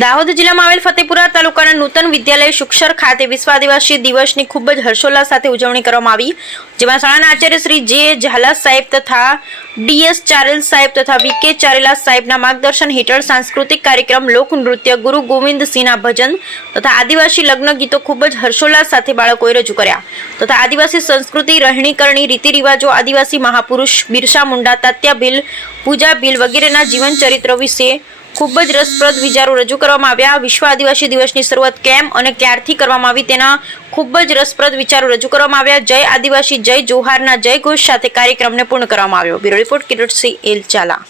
દાહોદ જિલ્લામાં આવેલ ફતેપુરા તાલુકાના નૂતન વિદ્યાલય શુક્ષર ખાતે વિશ્વ આદિવાસી દિવસની ખૂબ જ હર્ષોલ્લાસ સાથે ઉજવણી કરવામાં આવી, જેમાં શાળાના આચાર્ય શ્રી જે ઝાલા સાહેબ તથા ડીએસ ચારેલ સાહેબ તથા વીકે ચારેલા સાહેબના માર્ગદર્શન હેઠળ સાંસ્કૃતિક કાર્યક્રમ, લોકનૃત્ય, ગુરુ ગોવિંદસિંહના ભજન તથા આદિવાસી લગ્ન ગીતો ખૂબ જ હર્ષોલ્લાસ સાથે બાળકોએ રજૂ કર્યા તથા આદિવાસી સંસ્કૃતિ, રહેણીકરણી, રીતિ રિવાજો, આદિવાસી મહાપુરુષ બિરસા મુંડા, તાત્યા ભીલ, પૂજા ભીલ વગેરેના જીવન ચરિત્ર વિશે ખૂબ જ રસપ્રદ વિચારો રજૂ કરવામાં આવ્યા। વિશ્વ આદિવાસી દિવસની શરૂઆત કેમ અને ક્યારથી કરવામાં આવી તેના ખૂબ જ રસપ્રદ વિચારો રજૂ કરવામાં આવ્યા। જય આદિવાસી, જય જોહારના જય ઘોષ સાથે કાર્યક્રમને પૂર્ણ કરવામાં આવ્યો। Bureau report Kiritsinh L Jhala.